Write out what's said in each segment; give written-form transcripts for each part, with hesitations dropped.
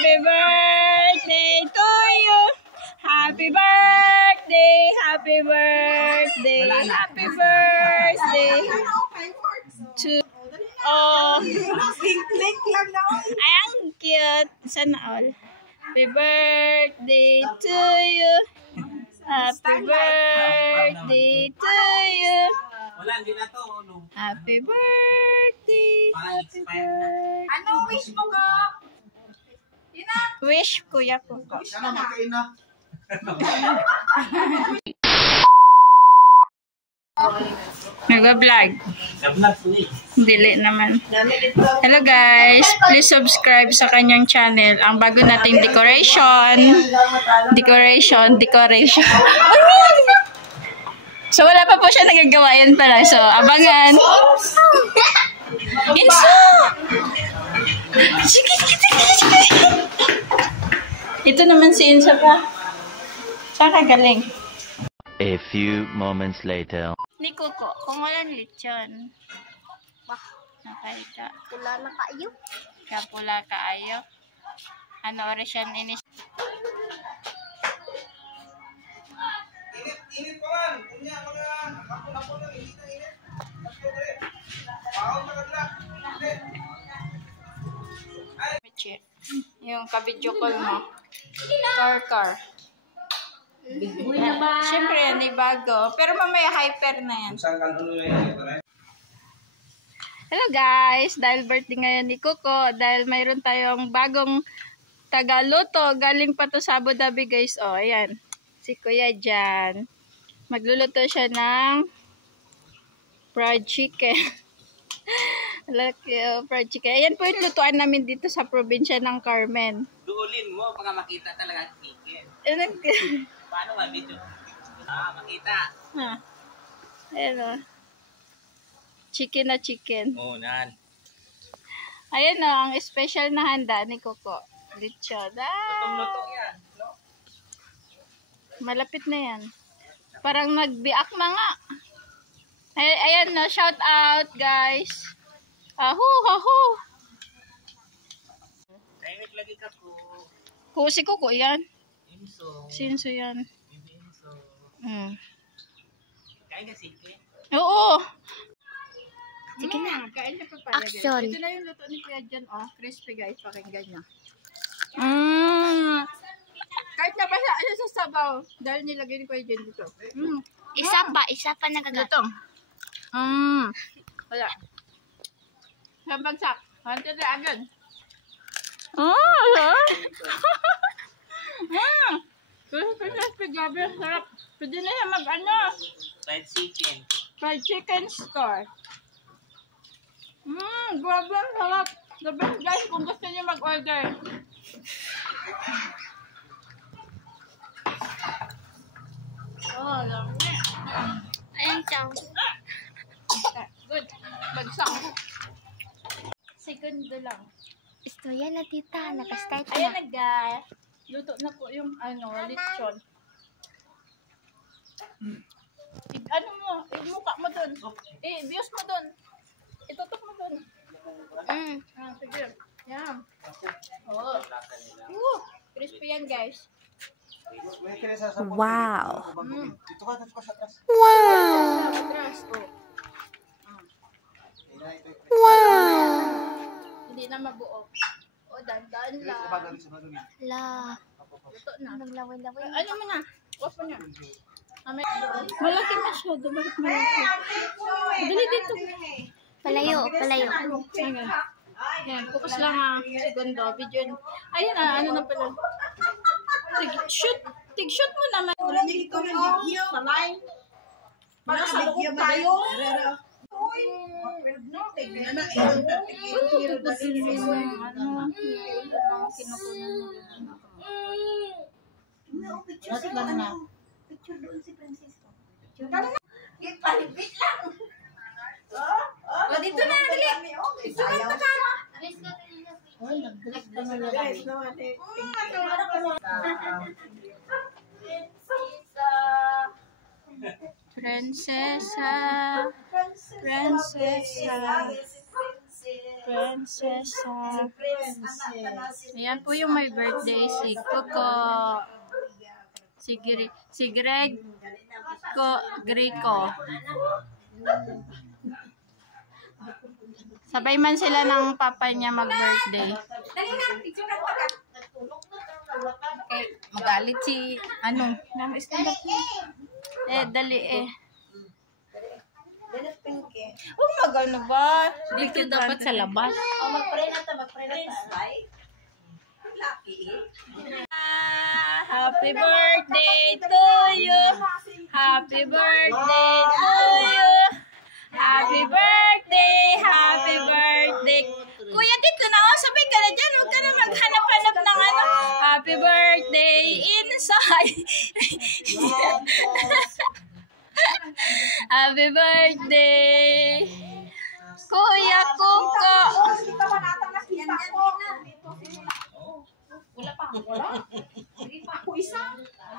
Happy birthday to you. Happy birthday, happy birthday, happy birthday to ay, ang cute. Sana all. Happy birthday to you. Happy birthday to you. Happy birthday. Happy birthday. Ano wish mo ko? Wish, kuya ko. Nag-vlog. Dili naman. Hello guys, please subscribe sa kanyang channel. Ang bago nating decoration. So wala pa po siya nagagawa yan pala. So abangan. Inso! Sige. Ito naman si Inso pa. Saan ka galing? A few moments later. Ni Kuko, kung walang lechon. Wah, nakaita. Pula na kayo. Kapula kaayo. Ano oras yan inis? Init pa man. Kunya, mga hapon lang. Init na init. Paon na kadla. Yung kabidyo call mo. Car. Siyempre yan, bago. Pero mamaya hyper na yan. Hello guys! Dahil birthday ngayon ni Kuko, dahil mayroon tayong bagong tagaluto. Galing pa to sa Abu Dhabi guys. O, ayan. Si Kuya dyan. Magluluto siya ng fried chicken. Fried chicken. Ayan po yung lutuan namin dito sa probinsya ng Carmen. Duulin mo para makita talaga ang chicken. Paano ba video? Makita. Ayan o. Chicken na chicken. Oo, nan. Ayan o, ang special na handa ni Coco. Lechon. Lutong-luto yan. No? Malapit na yan. Parang nagbiak na nga. Ayan o, shout out guys. Ahu. Tahimik lagi ka ko. Si Coco yan. Inso. Yan. Inso. Kain ka sige? Oo. Sige na. Kain na papaya guys. Action. Ito na yung luto ni Kuya dyan. Oh, crispy guys. Pakinggan nyo. Kahit nabasa sa sabaw. Dahil nilagay ni Kuya dyan dito. Isa pa nagagat. Lutong. Wala. Saan bagsak? Hantin na agad. Wala. Crispy, grabe. Sarap. Pwede na yan Fried chicken. Fried chicken store. Grabe. Sarap. The best guys kung gusto niyo mag-order. Lamig. Ayan siya. Good. Bagsak. Segundo lang. Istorya na tita. Nakastart Ayan na. na guys. Luto na po yung lechon. Imuka mo dun. Bios mo dun. Itutok mo dun. Sige. Yan. Crispy yan guys. Wow. Dito ka sa atas. Hindi na mabuo. Dandan lang. La. Luto na. Naglaway-laway. Ano mo na? Off mo na. Malaki na siya. Bakit malaki? Dali dito. Palayo. Yan, focus lang ha. Segundo. Video. Ayun na, ano na pala. Tig-shoot mo naman. Wala niya ito ng video. Salay. Para sa loob tayo. Picture doon si Francisco. Palibit lang. Dito na, dali. Picture na ka. Prinsesa. Prinsesa. Ayan po yung may birthday. Si Coco. Si Greco. Sabay man sila ng papa niya mag-birthday. Okay, magalit si dali eh. Magal na ba? Dito dapat sa labas. Happy birthday to you. Happy birthday to you. Happy birthday. Happy birthday. Kuya, dito na ako. Sabay ka na dyan. Huwag ka na maghanap-hanap ng Happy birthday inside. Happy birthday. Kuya Kuko.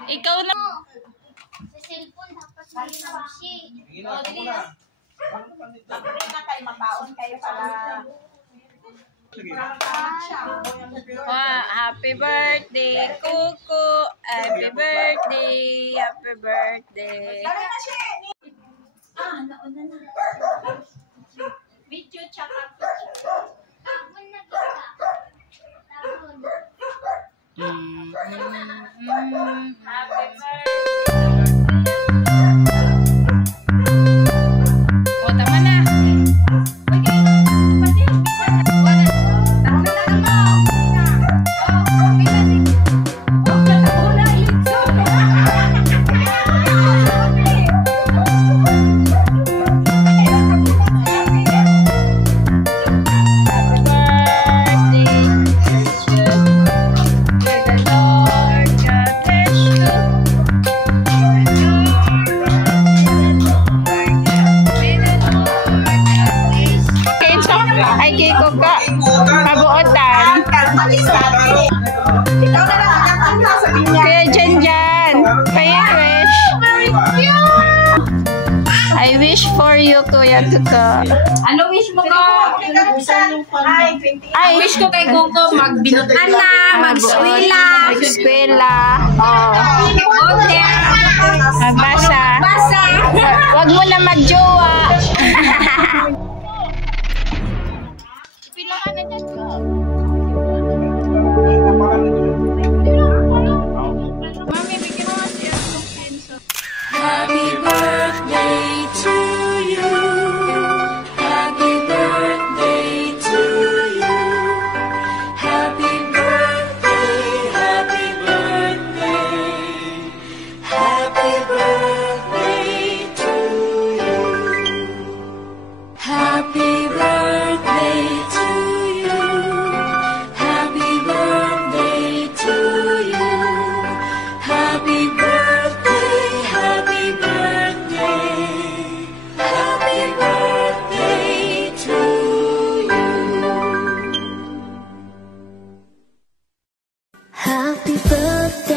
Ikaw na. Sa cellphone, dapat sa Yoshi. Happy birthday, Kuko. Happy birthday. Happy birthday. Nauna na. Video tsaka Tapon na kita. Tapon. Happy birthday. O, tama na. Ay, Kiko ka. Pabuotan. ikaw na lang agad sabi niya. Kaya dyan. Kaya wish. I wish for you, Kuya Kuko. Ano wish mo ko? Ay, Wish ko kay Coco magbinutan na, mag-eskwela. Mag-eskwela. Oh. Magbasa. Wag mo na magjowa. Pilangan na dyan ka. Mami, bigyan mo kasi ang penso. Happy birthday to you. Happy birthday to you. Happy birthday, happy birthday. Happy birthday to you. Happy birthday to you. Happy birthday to you. Happy birthday, happy birthday. Happy birthday to you. Happy birthday.